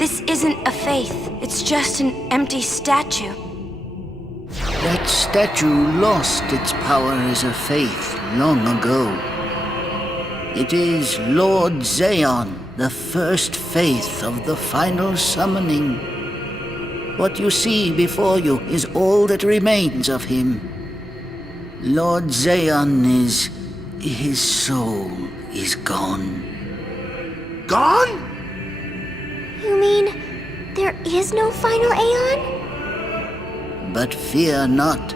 This isn't a faith. It's just an empty statue. That statue lost its power as a faith long ago. It is Lord Zayon, the first faith of the final summoning. What you see before you is all that remains of him. Lord Zayon is... his soul is gone. Gone? You mean there is no final Aeon? But fear not.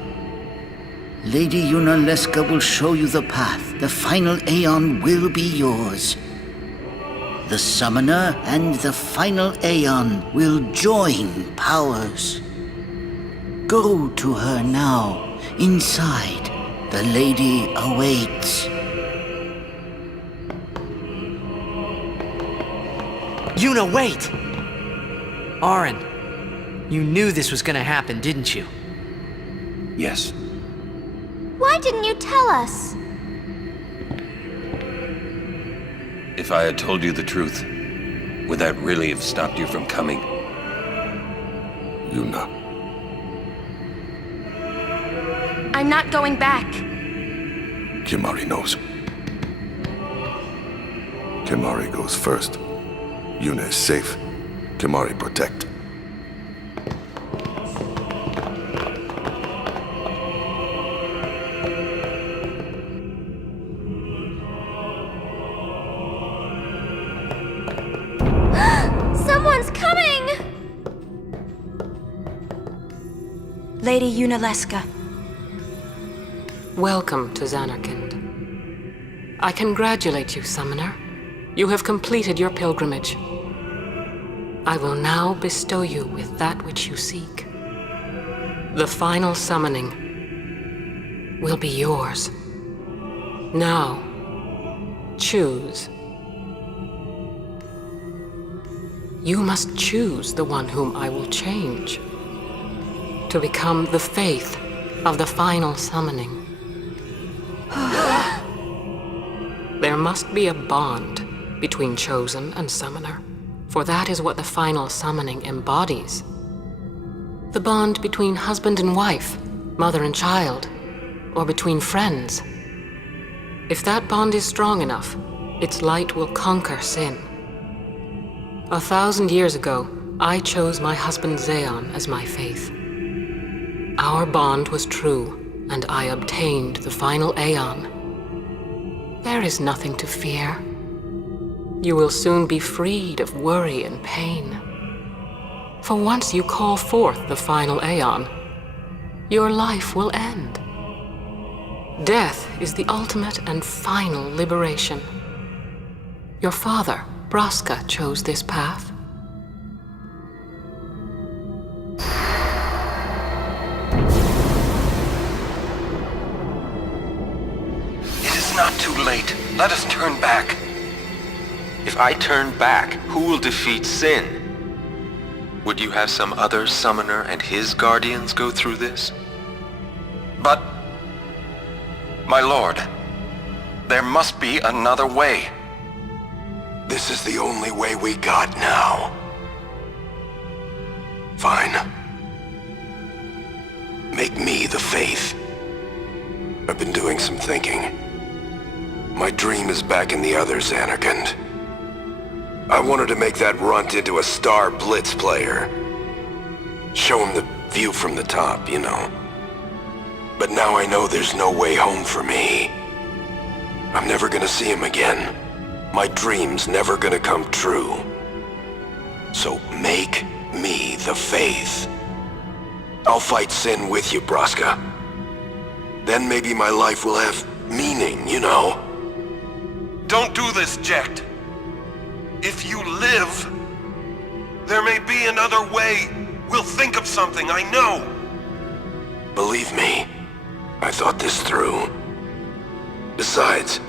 Lady Yunalesca will show you the path. The final Aeon will be yours. The Summoner and the final Aeon will join powers. Go to her now. Inside, the lady awaits. Yuna, wait! Auron, you knew this was gonna happen, didn't you? Yes. Why didn't you tell us? If I had told you the truth, would that really have stopped you from coming? Yuna. I'm not going back. Kimahri knows. Kimahri goes first. Yuna is safe. Kimahri protect. Someone's coming! Lady Yunalesca. Welcome to Zanarkand. I congratulate you, Summoner. You have completed your pilgrimage. I will now bestow you with that which you seek. The final summoning will be yours. Now, choose. You must choose the one whom I will change to become the faith of the final summoning. There must be a bond between Chosen and Summoner, for that is what the final summoning embodies. The bond between husband and wife, mother and child, or between friends. If that bond is strong enough, its light will conquer sin. 1,000 years ago, I chose my husband Zayon as my faith. Our bond was true, and I obtained the final Aeon. There is nothing to fear. You will soon be freed of worry and pain. For once you call forth the final Aeon, your life will end. Death is the ultimate and final liberation. Your father, Braska, chose this path. It is not too late. Let us turn back. If I turn back, who will defeat Sin? Would you have some other summoner and his guardians go through this? But, my lord, there must be another way. This is the only way we got now. Fine. Make me the faith. I've been doing some thinking. My dream is back in the other Zanarkand. I wanted to make that runt into a star blitz player. Show him the view from the top, you know. But now I know there's no way home for me. I'm never gonna see him again. My dream's never gonna come true. So make me the faith. I'll fight Sin with you, Braska. Then maybe my life will have meaning, you know? Don't do this, Jecht. If you live, there may be another way. We'll think of something, I know. Believe me, I thought this through. Besides,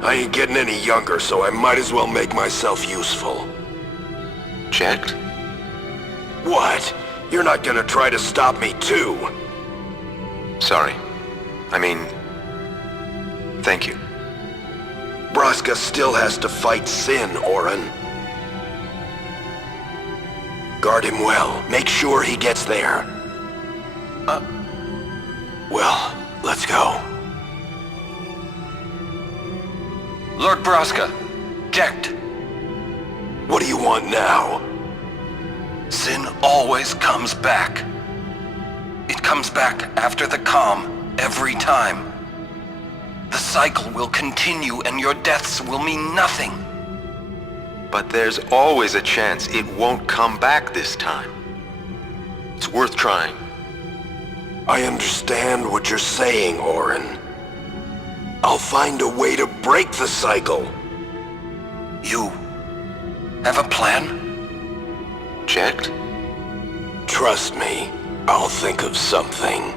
I ain't getting any younger, so I might as well make myself useful. Jecht? What? You're not gonna try to stop me too? Sorry. I mean, thank you. Braska still has to fight Sin, Auron. Guard him well. Make sure he gets there. Well, let's go. Lord Braska, checked. What do you want now? Sin always comes back. It comes back after the calm, every time. The cycle will continue and your deaths will mean nothing. But there's always a chance it won't come back this time. It's worth trying. I understand what you're saying, Orin. I'll find a way to break the cycle. You have a plan? Checked? Trust me, I'll think of something.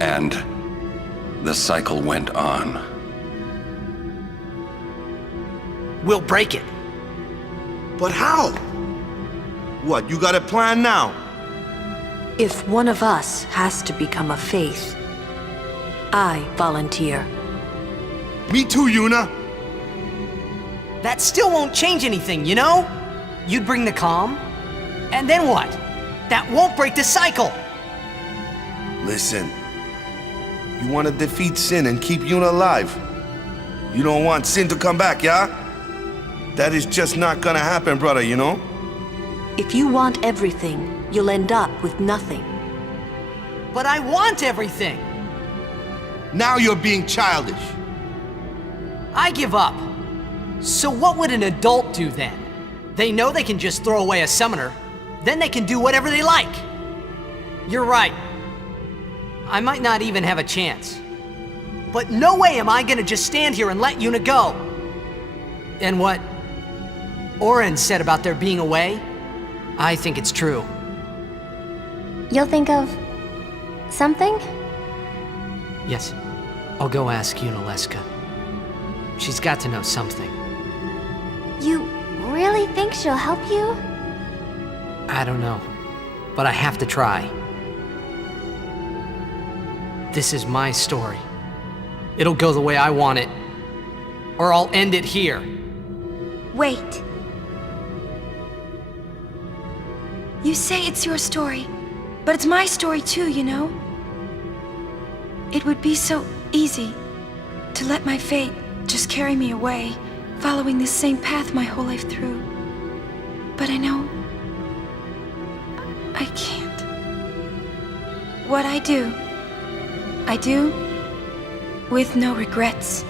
And the cycle went on. We'll break it. But how? What, you got a plan now? If one of us has to become a faith, I volunteer. Me too, Yuna. That still won't change anything, you know? You'd bring the calm, and then what? That won't break the cycle! Listen, you want to defeat Sin and keep Yuna alive. You don't want Sin to come back, yeah? That is just not gonna happen, brother, you know? If you want everything, you'll end up with nothing. But I want everything! Now you're being childish. I give up. So what would an adult do then? They know they can just throw away a summoner, then they can do whatever they like. You're right. I might not even have a chance. But no way am I gonna just stand here and let Yuna go. And what Oren said about there being a way, I think it's true. You'll think of something? Yes, I'll go ask Yunalesca. She's got to know something. You really think she'll help you? I don't know, but I have to try. This is my story. It'll go the way I want it, or I'll end it here. Wait. You say it's your story, but it's my story too, you know? It would be so easy to let my fate just carry me away, following this same path my whole life through. But I know I can't. What I do with no regrets.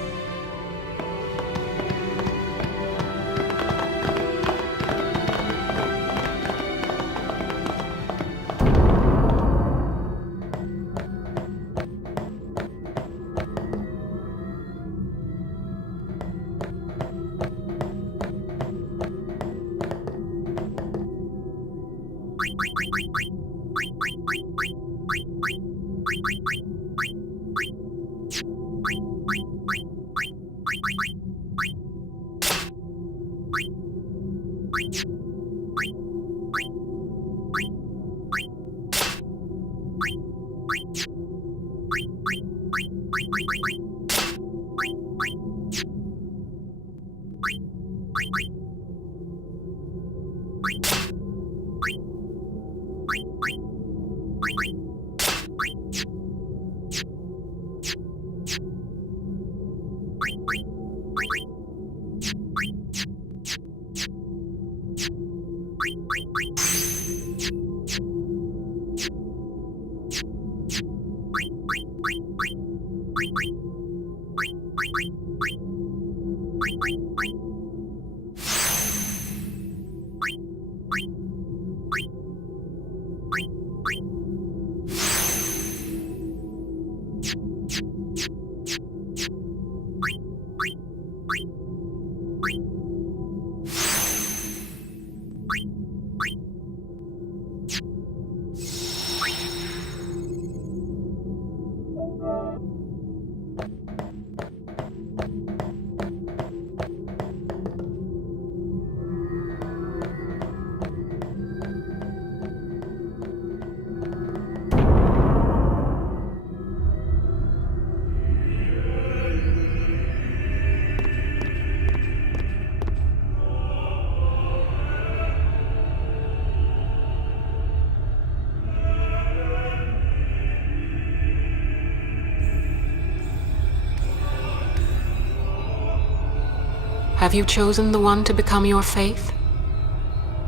Have you chosen the one to become your faith?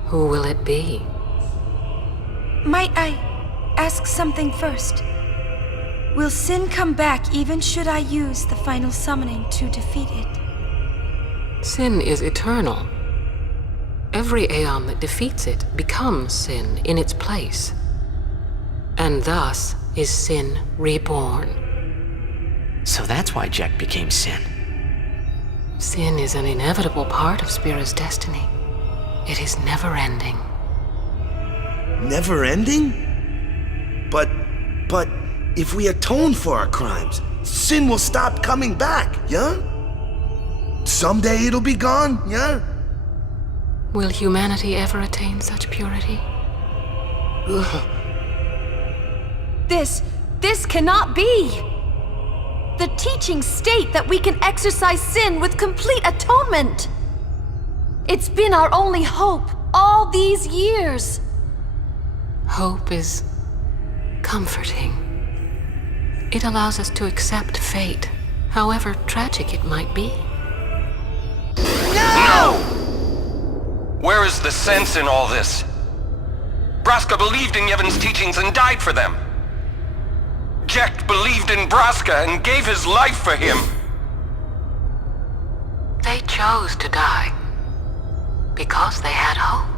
Who will it be? Might I ask something first? Will Sin come back even should I use the final summoning to defeat it? Sin is eternal. Every Aeon that defeats it becomes Sin in its place. And thus is Sin reborn. So that's why Jack became Sin. Sin is an inevitable part of Spira's destiny. It is never-ending. Never ending? But if we atone for our crimes, Sin will stop coming back, yeah? Someday it'll be gone, yeah? Will humanity ever attain such purity? This cannot be! The teachings state that we can exercise sin with complete atonement! It's been our only hope all these years! Hope is comforting. It allows us to accept fate, however tragic it might be. No! Where is the sense in all this? Braska believed in Yevon's teachings and died for them. Jekt believed in Braska and gave his life for him. They chose to die because they had hope.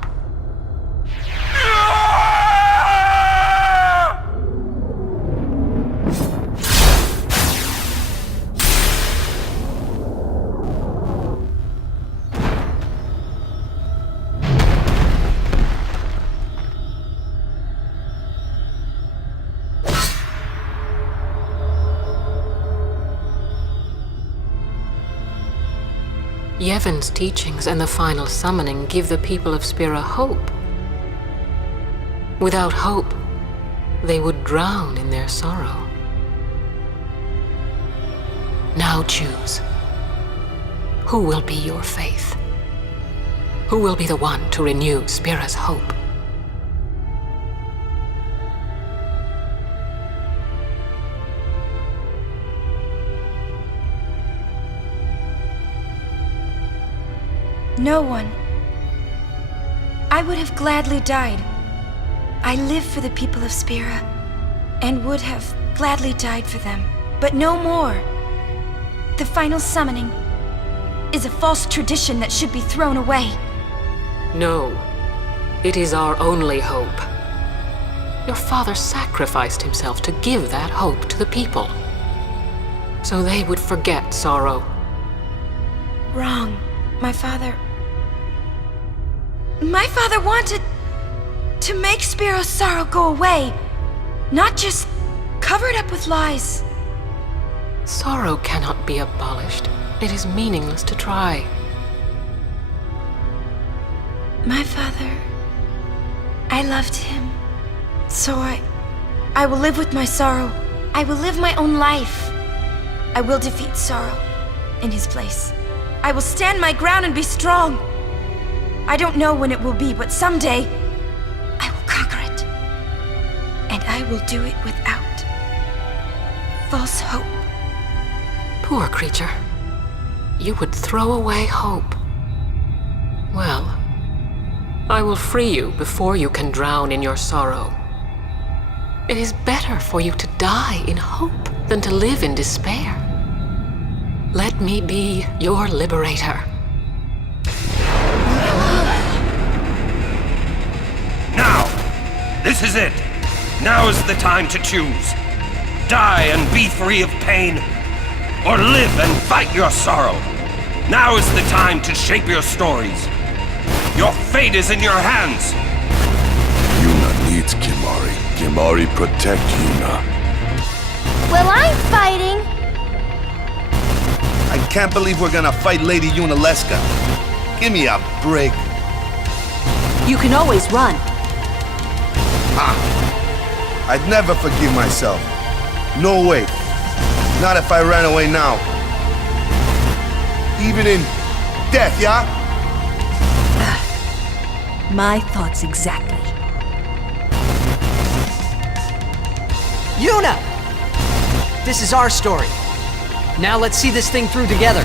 Yevon's teachings and the final summoning give the people of Spira hope. Without hope, they would drown in their sorrow. Now choose. Who will be your faith? Who will be the one to renew Spira's hope? No one. I would have gladly died. I live for the people of Spira, and would have gladly died for them, but no more. The final summoning is a false tradition that should be thrown away. No, it is our only hope. Your father sacrificed himself to give that hope to the people, so they would forget sorrow. Wrong. My father wanted to make Spiro's sorrow go away, not just cover it up with lies. Sorrow cannot be abolished. It is meaningless to try. My father, I loved him. So I will live with my sorrow. I will live my own life. I will defeat sorrow in his place. I will stand my ground and be strong. I don't know when it will be, but someday I will conquer it. And I will do it without false hope. Poor creature. You would throw away hope. Well, I will free you before you can drown in your sorrow. It is better for you to die in hope than to live in despair. Let me be your liberator. Now! This is it! Now is the time to choose. Die and be free of pain, or live and fight your sorrow. Now is the time to shape your stories. Your fate is in your hands. Yuna needs Kimahri. Kimahri protect Yuna. Well, I'm fighting. I can't believe we're gonna fight Lady Yunalesca. Give me a break. You can always run. I'd never forgive myself. No way. Not if I ran away now. Even in death, yeah? My thoughts exactly. Yuna! This is our story. Now let's see this thing through together.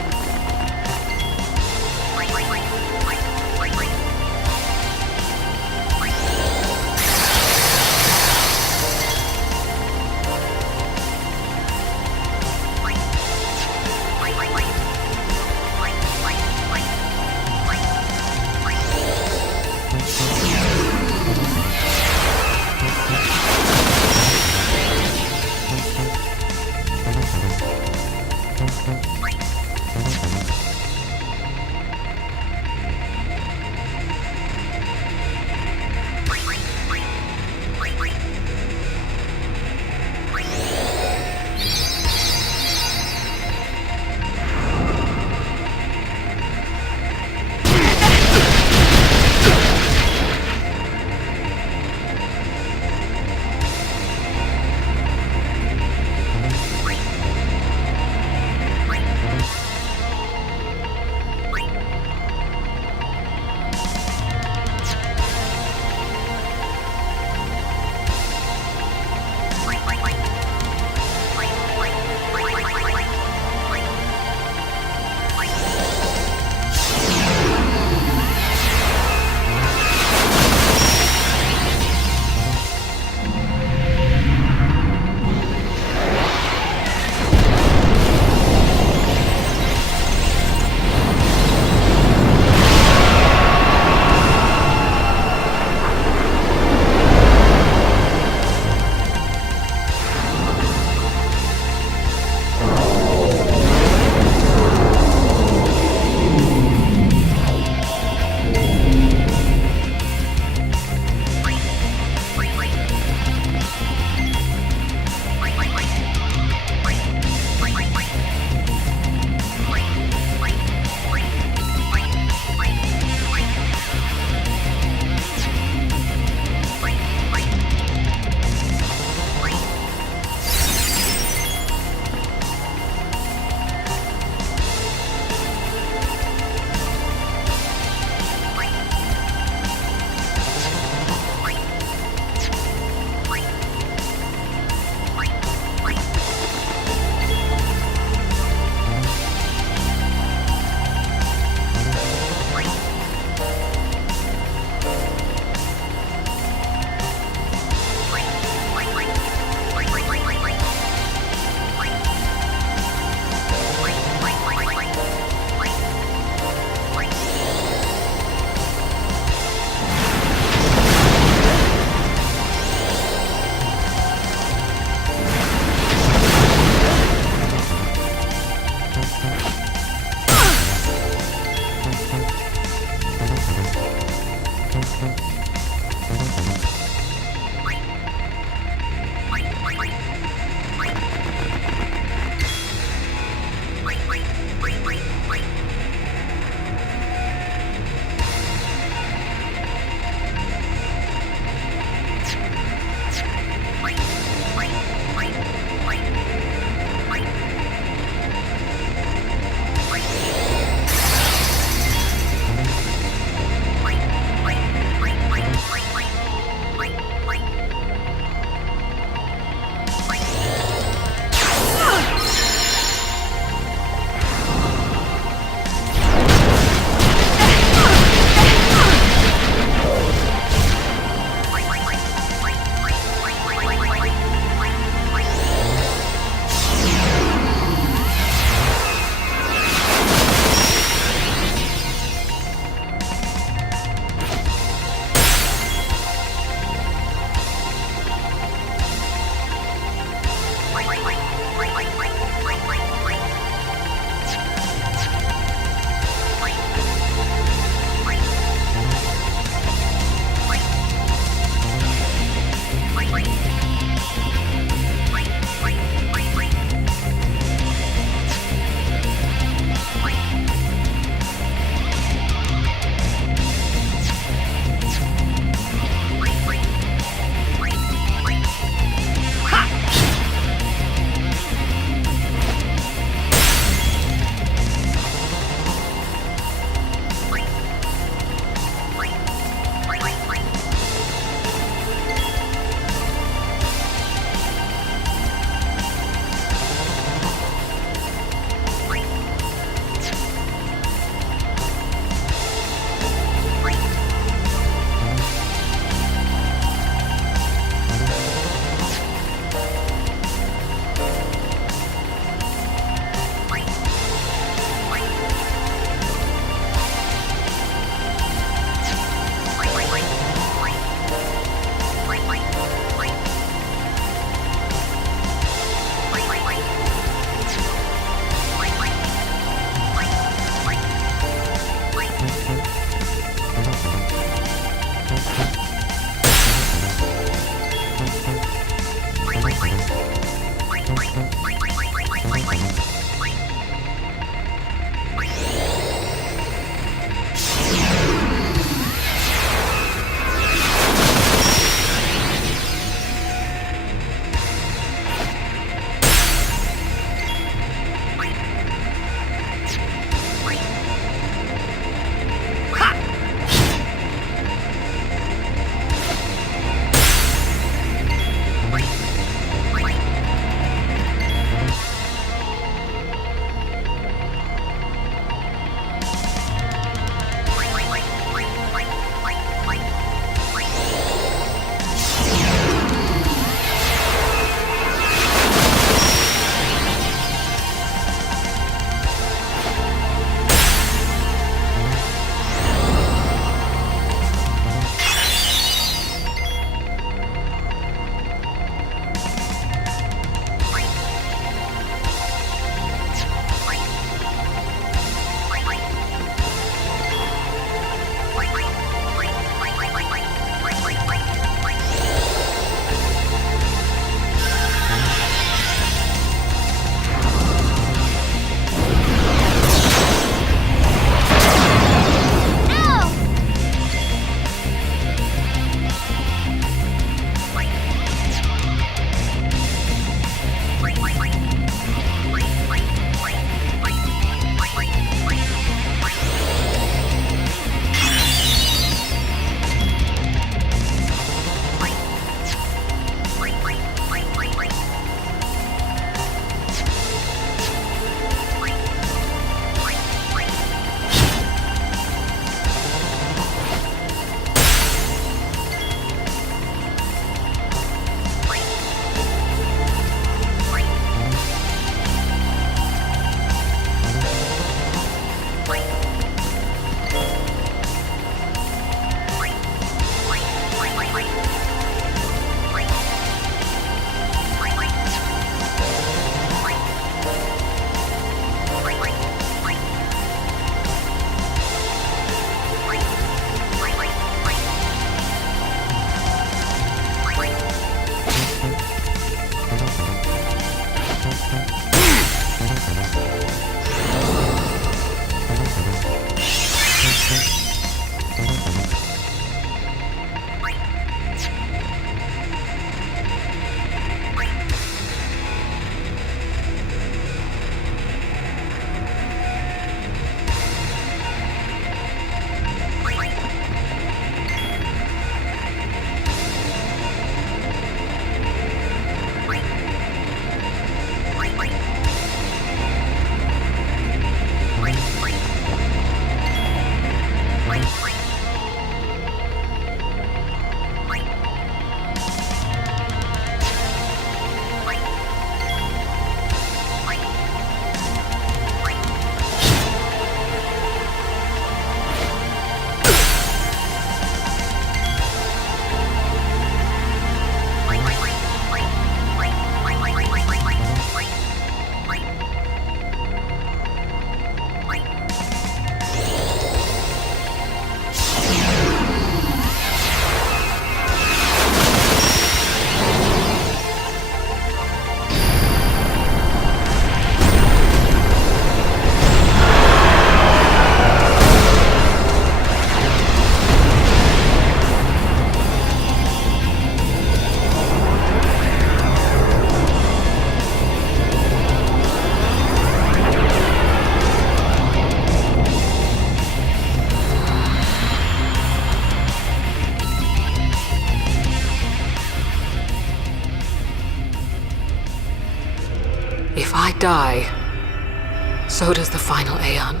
If I die, so does the final Aeon.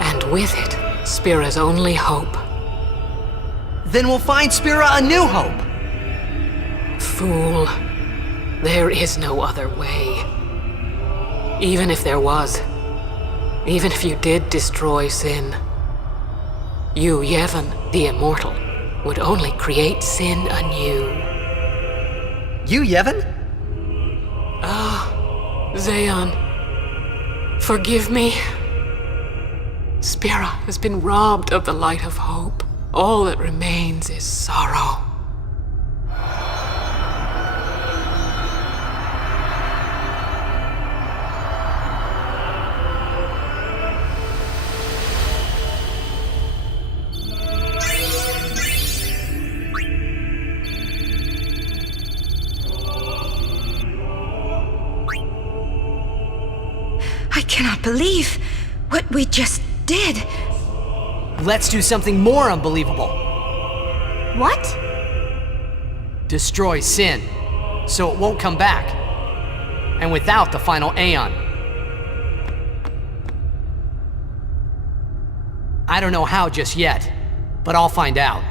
And with it, Spira's only hope. Then we'll find Spira a new hope! Fool. There is no other way. Even if there was, even if you did destroy Sin, you, Yevon, the Immortal, would only create Sin anew. You, Yevon? Zeon, forgive me. Spira has been robbed of the light of hope. All that remains is sorrow. I cannot believe What we just did. Let's do something more unbelievable. What? Destroy Sin, so it won't come back. And without the final Aeon. I don't know how just yet, but I'll find out.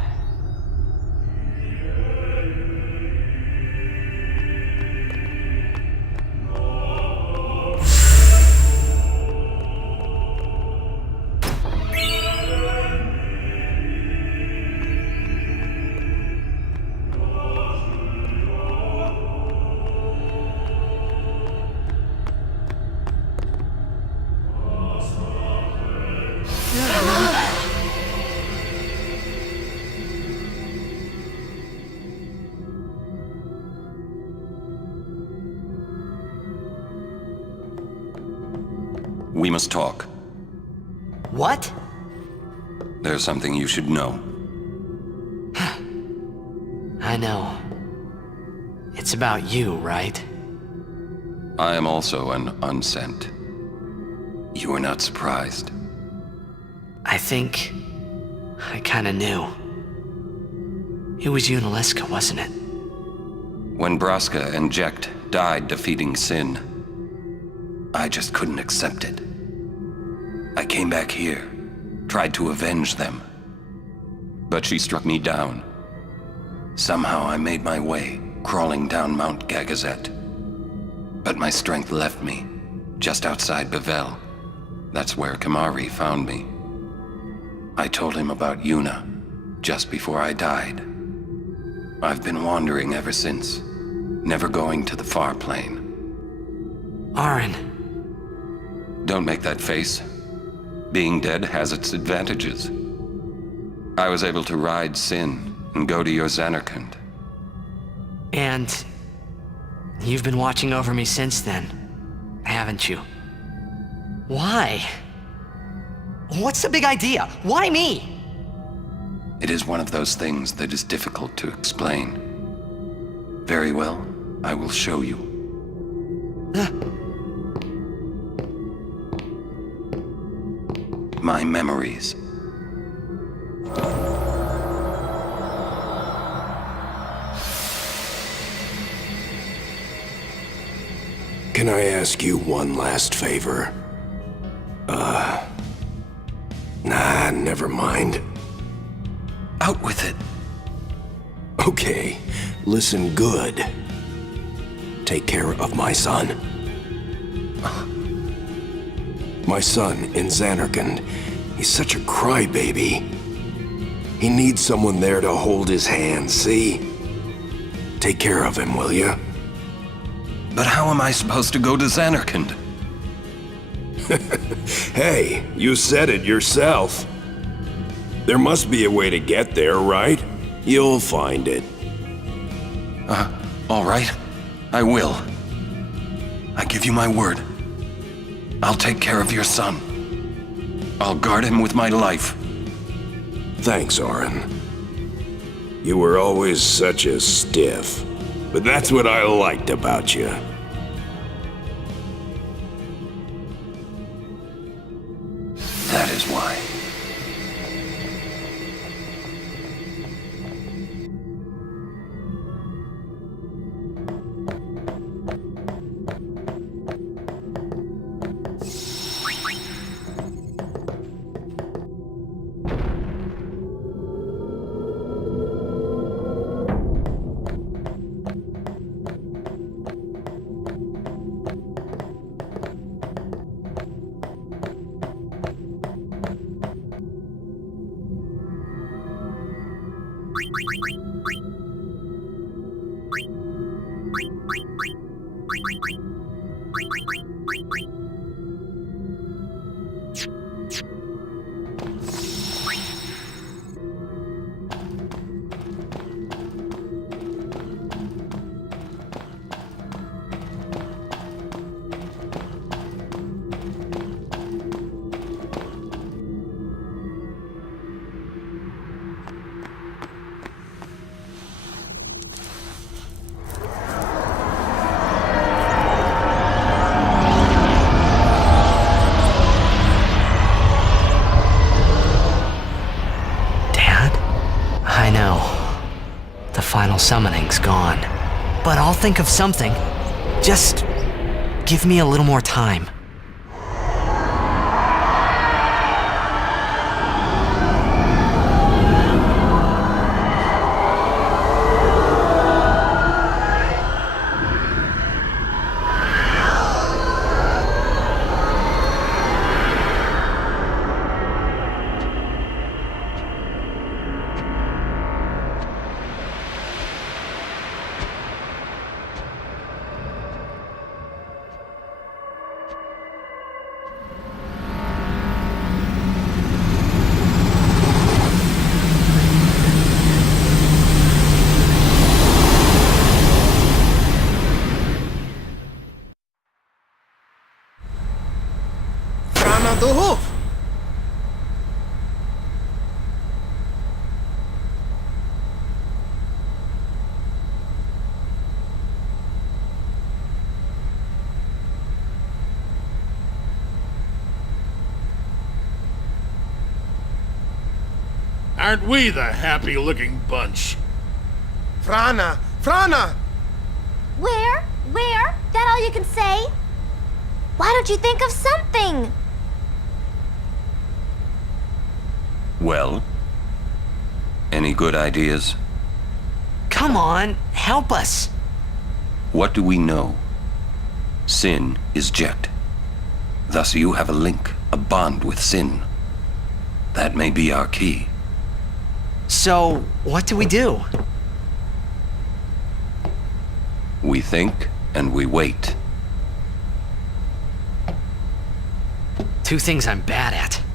We must talk. What? There's something you should know. I know. It's about you, right? I am also an unsent. You are not surprised. I think I kinda knew. It was Yunalesca, wasn't it? When Braska and Jecht died defeating Sin, I just couldn't accept it. I came back here, tried to avenge them. But she struck me down. Somehow I made my way, crawling down Mount Gagazet. But my strength left me, just outside Bevel. That's where Kamari found me. I told him about Yuna, just before I died. I've been wandering ever since, never going to the far plane. Aaron. Don't make that face. Being dead has its advantages. I was able to ride Sin and go to your Xanarkand. And you've been watching over me since then, haven't you? Why? What's the big idea? Why me? It is one of those things that is difficult to explain. Very well, I will show you. My memories. Can I ask you one last favor? Nah, never mind. Out with it. Okay, listen good. Take care of my son. My son in Xanarkand. He's such a crybaby. He needs someone there to hold his hand, see? Take care of him, will you? But how am I supposed to go to Xanarkand? Hey, you said it yourself. There must be a way to get there, right? You'll find it. All right. I will. I give you my word. I'll take care of your son. I'll guard him with my life. Thanks, Orin. You were always such a stiff. But that's what I liked about you. That is why. final summoning's gone. But I'll think of something. Just give me a little more time. the hoof! Aren't we the happy-looking bunch? Frana! Frana! Where? That all you can say? Why don't you think of something? Well? Any good ideas? Come on, help us! What do we know? Sin is Jekt. Thus you have a link, a bond with Sin. That may be our key. So, what do we do? We think and we wait. Two things I'm bad at.